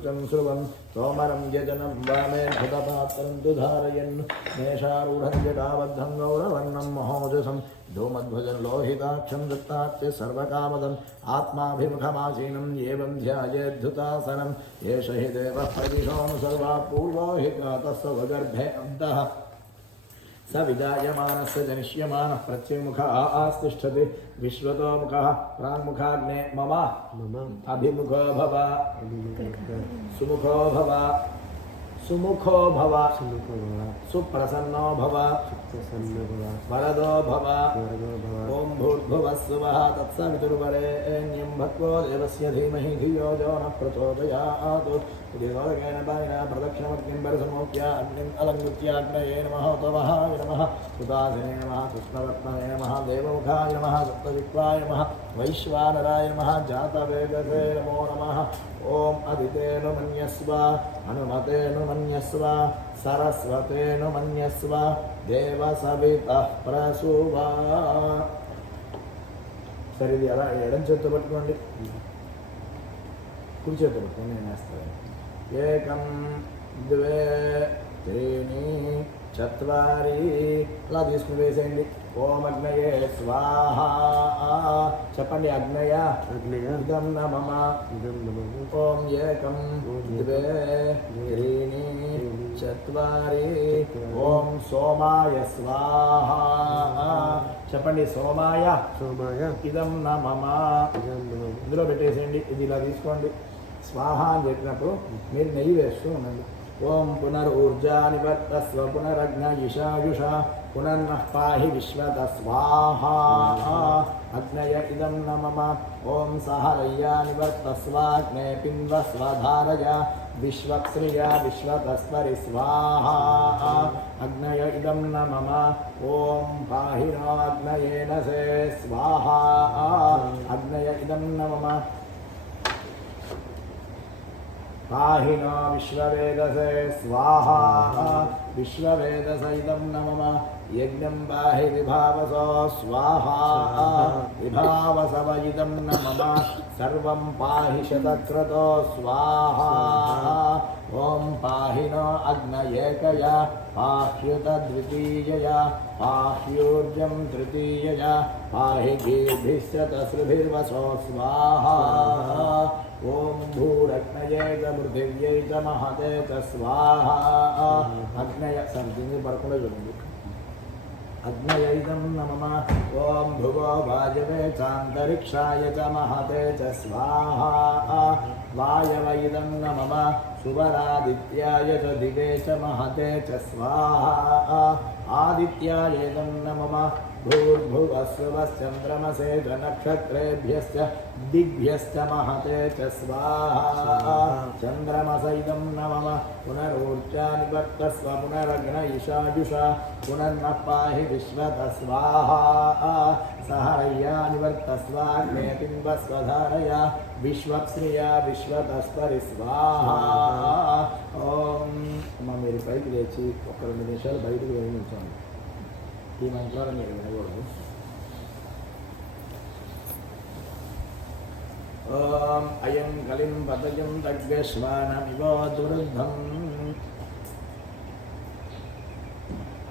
श्रुवन् सोमरं यजनं वामे भूतपात्रं दुधारयन् मेषारूढं जटाबद्धं गौरवर्णं महोजसं धूमध्वजं लोहिताक्षं दत्तात्य सर्वकामदम् आत्माभिमुखमासीनं एवं ध्यायेद्धुतासनं एष हि देवः प्रदिशों सर्वा पूर्वो हि तस्य वगर्भे अब्दः स विजायमानस्य जनिष्यमानः प्रत्यङ्मुखः आस्तिष्ठति विश्वतोमुखः प्राङ्मुखाग्ने मम अभिमुखो भव सुमुखो भव सुप्रसन्नो भव वरदो भव ॐ भूर्भुवः स्वः तत्सवितुर्वरेण्यं भर्गो देवस्य धीमहि धियो यो नः प्रचोदयात् उदितोदकेन पाणिना प्रदक्षिणमग्निं वरसमोक्य अग्निम् अलङ्कृत्याग्नये नमः तवहाय नमः सुदासिने नमः कृष्णरत्नये नमः देवमुखाय नमः सप्तवित्वाय नमः वैश्वानराय नमः जातवेदसे नमो नमः ओम अदितेनु मन्यस्व हनुमतेनु मन्यस्व सरस्वतेनु मन्यस्व देवसवितः प्रसूवा సరే ఇది అలా ఎడం చేత్తో పట్టుకోండి కుడి చేత్తో పట్టుకోండి నేను వేస్తాను ఏకం ద్వే త్రీణి చత్వారి అలా తీసుకుని వేసేయండి ఓం అగ్నయే స్వాహ చెప్పండి అగ్నయ ఇదం నమః ఓం ఏకం ద్వే త్రీణి చత్వారి ఓం సోమాయ స్వాహ చెప్పండి సోమాయ ఇదం నమః ఇందులో పెట్టేసేయండి ఇది ఇలా తీసుకోండి స్వాహ అని చెప్పినప్పుడు మీరు నెయ్యి వేస్తూ ఉండండి ఓం పునర్ఊర్జా నివర్తస్వ పునరగ్న ఇషాయుషా పునర్నః పాహి విశ్వత స్వాహా అగ్నయ ఇదం నమః ఓం సహరయ్యా నివర్తస్వాగ్నే పిన్వస్వధారయ విశ్వక్శ్రియా విశ్వతస్వరి స్వాహా అగ్నయ ఇదం నమః ఓం పాహి నో అగ్నయేన సే స్వాహా అగ్నయ ఇదం నమః पाहि नो विश्ववेदसे स्वाहा विश्ववेदस इदं नमः यज्ञं पाहि विभावसो स्वाहा विभावसव इदं नमः सर्वं पाहि शतक्रतो स्वाहा ॐ पाहि नो अग्नयेकया पाह्युतद्वितीयया पाह्यूर्जं तृतीयया पाहि गीर्भिश्चतसृभिर्वसो स्वाहा ओम भूरग्नये च पृथिव्यै च महते च स्वाहा अग्नय संतिंग पड़कूडा चूडंడి अग्नयैदं नमः ओम भुवो वायवे चान्तरिक्षाय च महते च स्वाहा वायवैदं नमः सुवरादित्याय च दिवे च महते च स्वाहा आदित्यायैदं नमः भूर्भुवस्वश्चन्द्रमसे च नक्षत्रेभ्यश्च दिग्भ्यश्च महते च स्वाहा चन्द्रमसैदं नमः पुनरूर्जा निवर्तस्व पुनरग्न ईशाजुषा पुनर्नः पाहि विश्वत स्वाहा सहरय्या निवर्तस्वाग्ने पिन्वस्वधारया विश्वक्श्रिया विश्वतस्परि स्वाहा ओम अम्मा मेरी పైకి లేచి ఒక 2 నిమిషాలు బయటికి వెళ్ళి నిల్చోండి ఈ మంత్రాలు మీరు వినకూడదు ఓం అయం కలిం పతయం దగ్శ్వానమివో దురుద్ధం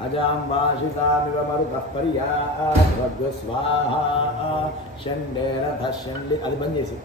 అజాం వాషితామివ మరుతః పర్యాద్వగ్స్వాహా షండేరథ షండి అది బంద్ చేసి